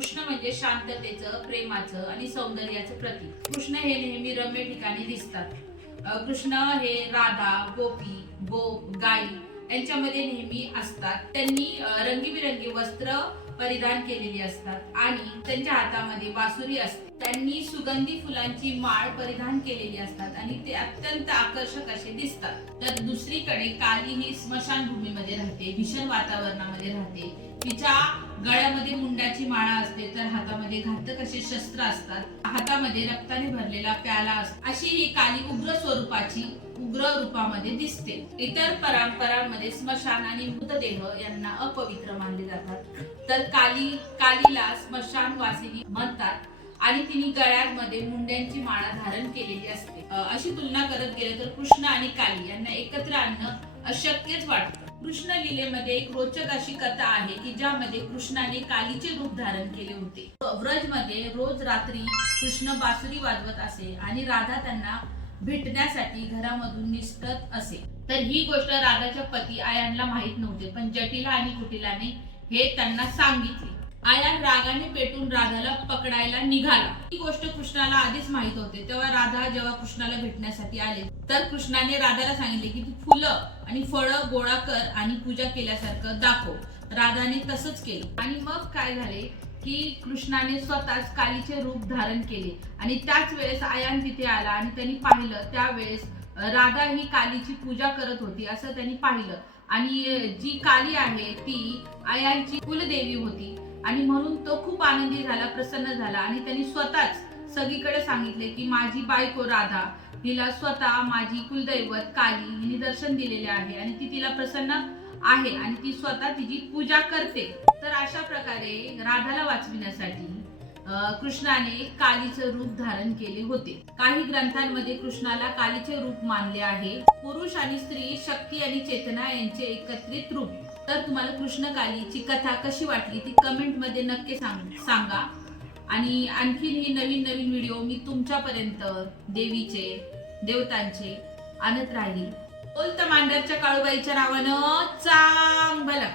कृष्ण म्हणजे शांततेचं, प्रेमाचं आणि सौंदर्याचं प्रतीक. कृष्ण हे नेहमी रम्य ठिकाणी दिसतात. कृष्ण हे राधा, गोपी, गोप, गाई यांच्यामध्ये नेहमी असतात. त्यांनी रंगीबिरंगी वस्त्र परिधान केलेली असतात आणि त्यांच्या हातामध्ये बासुरी असते. त्यांनी सुगंधी फुलांची माळ परिधान केलेली असतात आणि ते अत्यंत आकर्षक असे दिसतात. तर दुसरीकडे काली ही स्मशानभूमीमध्ये राहते, भीषण वातावरणामध्ये राहते. तिच्या गळ्यामध्ये मुंडाची माळा असते, तर हातामध्ये घातक असे शस्त्र असतात. हातामध्ये रक्ताने भरलेला प्याला असतो. अशी ही काली उग्र स्वरूपाची उग्र रूपामध्ये दिसते. इतर परंपरांमध्ये स्मशान आणि मृतदेह यांना अपवित्र मानले जातात. तर कालीला स्मशानवासिनी म्हणतात आणि तिने गळ्यामध्ये मुंड्यांची माळा धारण केलेली असते. अशी तुलना करत गेले तर कृष्ण आणि काली यांना एकत्र आणणं अशक्यच वाटतं. कृष्ण लीलेमध्ये एक रोचक अशी कथा आहे की ज्यामध्ये कृष्णाने कालीचे रूप धारण केले होते. व्रजमध्ये रोज रात्री कृष्ण बासुरी वाजवत असे आणि राधा त्यांना भेटण्यासाठी घरामधून निसटत असे. तर ही गोष्ट राधाच्या पती आयानला माहित नव्हते, पण जटिला आणि कुटिलाने हे त्यांना सांगितले. आयान रागाने पेटून राधाला पकडायला निघाला. ही गोष्ट कृष्णाला आधीच माहित होते. तेव्हा राधा जेव्हा कृष्णाला भेटण्यासाठी आले तर कृष्णाने राधाला सांगितले की तू फुलं आणि फळं गोळा कर आणि पूजा केल्यासारखं दाखव. राधाने तसंच केलं आणि मग काय झाले की कृष्णाने स्वतःच कालीचे रूप धारण केले आणि त्याच वेळेस आयान तिथे आला आणि त्यांनी पाहिलं त्यावेळेस राधा ही कालीची पूजा करत होती असं त्यांनी पाहिलं. आणि जी काली आहे ती आयांची कुलदेवी होती आणि म्हणून तो खूप आनंदी झाला, प्रसन्न झाला आणि त्यांनी स्वतःच सगळीकडे सांगितले की माझी बायको राधा हिला स्वतः माझी कुलदैवत काली हिने दर्शन दिलेले आहे आणि ती तिला प्रसन्न आहे आणि ती स्वतः तिची पूजा करते. तर अशा प्रकारे राधाला वाचविण्यासाठी कृष्णाने कालीचं रूप धारण केले होते. काही ग्रंथांमध्ये कृष्णाला कालीचे रूप मानले आहे. पुरुष आणि स्त्री, शक्ती आणि चेतना यांचे एकत्रित रूप. तर तुम्हाला कृष्ण कालीची कथा कशी वाटली ती कमेंट मध्ये नक्की सांगा आणि आणखीन ही नवीन नवीन व्हिडिओ मी तुमच्यापर्यंत देवीचे, देवतांचे आणत राहील. बोलता मांडरच्या काळूबाईच्या नावानं चांग भला.